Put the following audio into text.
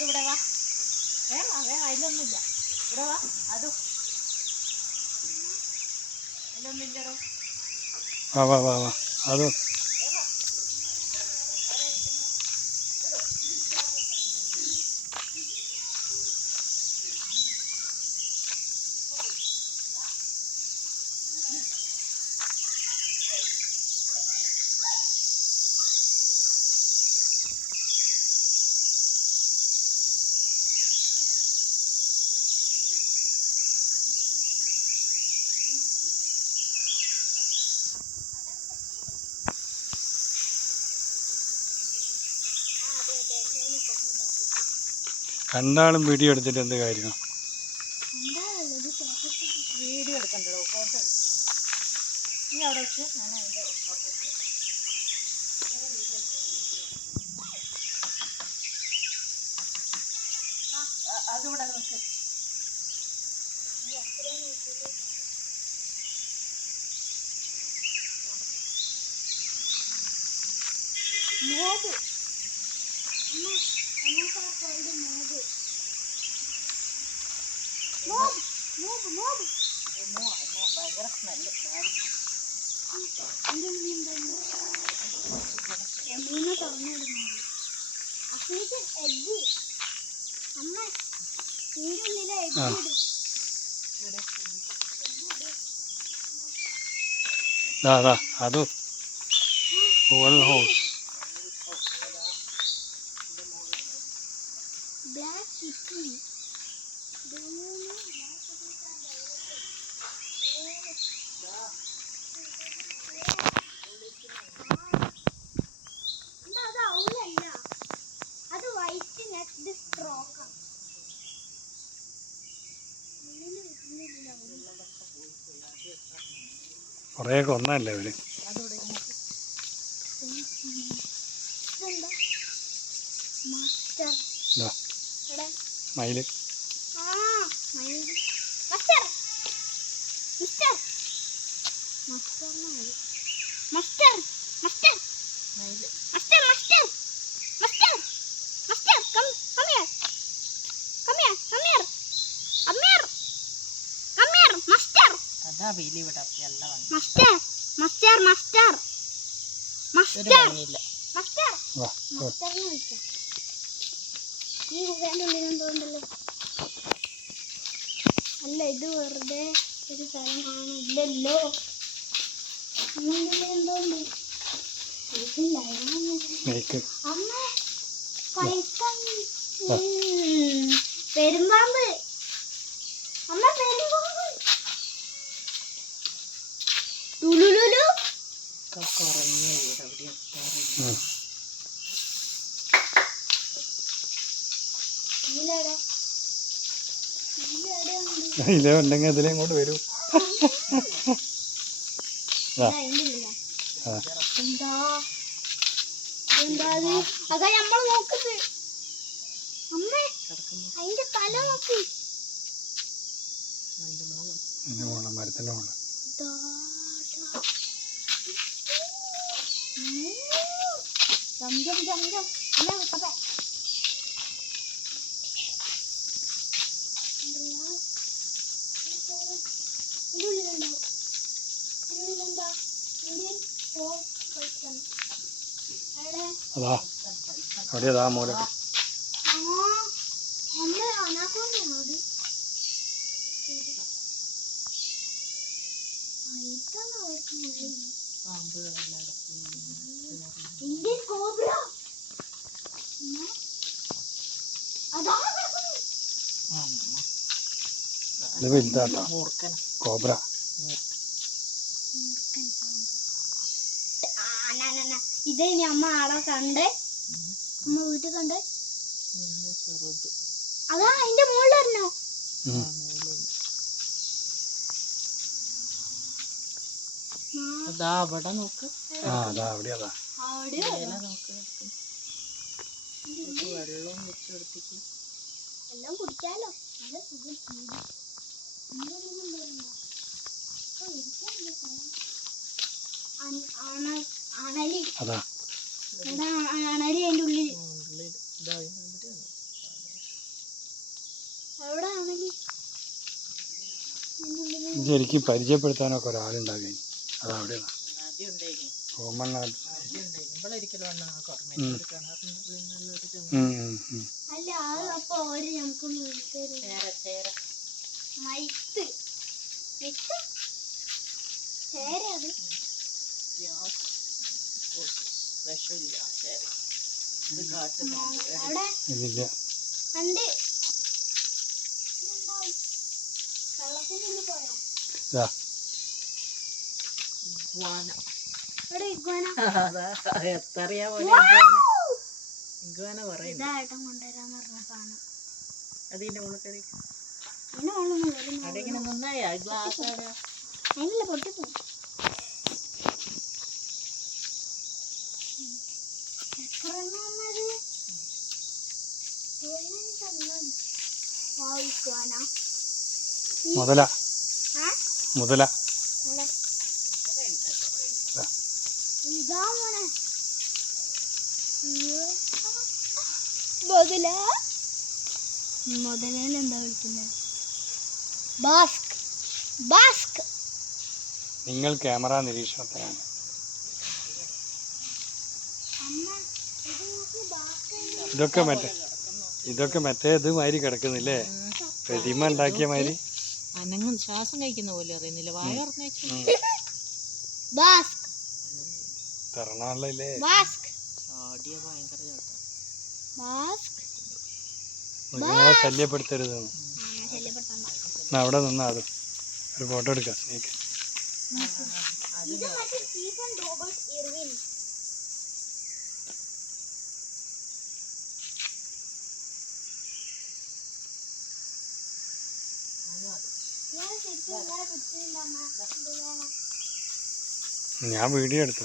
അതിവിടെ വാ, വേഗം അതിലൊന്നുമില്ല. ഇവിടെ വാ, അതും അതിലൊന്നുമില്ലടോ. വാ വാ വാ വാ അത് രണ്ടാളും വീഡിയോ എടുത്തിട്ട് എന്ത് കാര്യം? വീഡിയോ എടുക്കണ്ടോ, ഫോട്ടോ എടുക്കും. നീ അവിടെ വെച്ച് ഞാൻ അതിൻ്റെ ഫോട്ടോ എടുക്കും. അതിവിടെ നോക്ക്. മോദ് ഭയങ്കര സ്മെല്ല്. അത് ഹോൾ ഹൗസ്. കുറേയൊക്കെ ഒന്നല്ലേ ഇവര്? മയില് അതാ വെയില് ഇവിടെ എല്ലാം അല്ല, ഇത് വെറുതെ ഒരു സ്ഥലം കാണില്ലല്ലോ. എന്തോണ്ട് അമ്മ പെരുമ്പാമ്പ്. അമ്മ പെരുമ്പാമ്പ് ലുലുലുലു കുറഞ്ഞ വീട് ഇല്ലേ ഉണ്ടെങ്കിൽ അതിലേ ഇങ്ങോട്ട് വരൂ. അതാ നമ്മൾ നോക്കുന്നത്. അമ്മേ അതിന്റെ തല നോക്ക്. മരത്തിന്റെ മോള് അതാ അവിടെയതാ മോലെ. Indian cobra. ഇത് വലുതാട്ടോ കോബ്ര. ഇത് ഇനി അമ്മ ആളെ കണ്ട് അമ്മ വീട്ടിൽ കണ്ട് അതാ അതിന്റെ മുകളിൽ വരണോ? അതാ അവിടെ നോക്ക്. വെള്ളം വെച്ചെടുത്തേക്ക് എല്ലാം കുടിക്കാലോ. അണലി അണലി അതിന്റെ ഉള്ളിൽ. ശരിക്കും പരിചയപ്പെടുത്താനൊക്കെ ഒരാളുണ്ടാകും. അതവിടെയാണ് ആദ്യം ഉണ്ടായിനി. കോമൺ ആയിട്ട്. ആദ്യം ഉണ്ടായിനി. ഇവളൊരിക്കലും വന്ന ഓർമ്മ. ഒരു കിണറിൻ്റെ ഉള്ളിൽ നല്ലൊരു അല്ല അത് അപ്പൊ ഓര് നമുക്കൊന്ന് വിളിച്ചൊരു ചേര മൈത്ത് വിത്ത് ചേര അത് ഗ്യാസ് വിഷമില്ല ചേര. ഇത് കാട്ടുന്നുണ്ട്. അവിടെ ഇതില്ല. കണ്ട് ഇതുണ്ടാവും. വെള്ളത്തിനുള്ളിൽ പോയോ ഇതാ ഇഗ്വാന. ഇവിടെ ഇഗ്വാന അതാ എത്രയാ പോലെ ഇഗ്വാന പറയുന്നു. ഇതായിട്ടും കൊണ്ടുവരാന്ന് പറഞ്ഞ സാധനം അതിന്റെ മുളക്കറി അതിന് വെള്ളമൊന്നും വരുന്നു അവിടെ ഇങ്ങനെ നന്നായ ഗ്ലാസ് ആടാ. അതിനല്ല പൊട്ടിപ്പോ എത്ര എണ്ണത് ഇഗ്വാന മുതല മുതല ഇതാ മോനെ മുതല മുതലേനെ എന്താ വിളിക്കുന്നത്? Bask bask. നിങ്ങൾ ക്യാമറ നിരീക്ഷണത്തിലാണ്. ഇതൊക്കെ മറ്റേ ഇത് മാതിരി കിടക്കുന്നില്ലേ? പ്രതിമ ഉണ്ടാക്കിയ മാതിരി. അനങ്ങും ശ്വാസം കഴിക്കുന്ന പോലെ അറിയുന്നില്ല. വായ ഉറങ്ങി ബാസ്ക് തറണാളല്ലേ? ബാസ്ക് ചാടിയ ഭയങ്കര ചാട്ടം. ബാസ്ക് മൃഗങ്ങളെ ശല്യപ്പെടുത്തരുതെന്ന്. ശല്യപ്പെടുത്തണ്ട. അവിടെ നിന്നാ അത് ഒരു ഫോട്ടോ എടുക്കാം. സ്നേക്ക് ഇത് മറ്റേ സ്റ്റീഫൻ റോബർട്ട് ഇർവിൻ. ഞാൻ വീഡിയോ എടുത്ത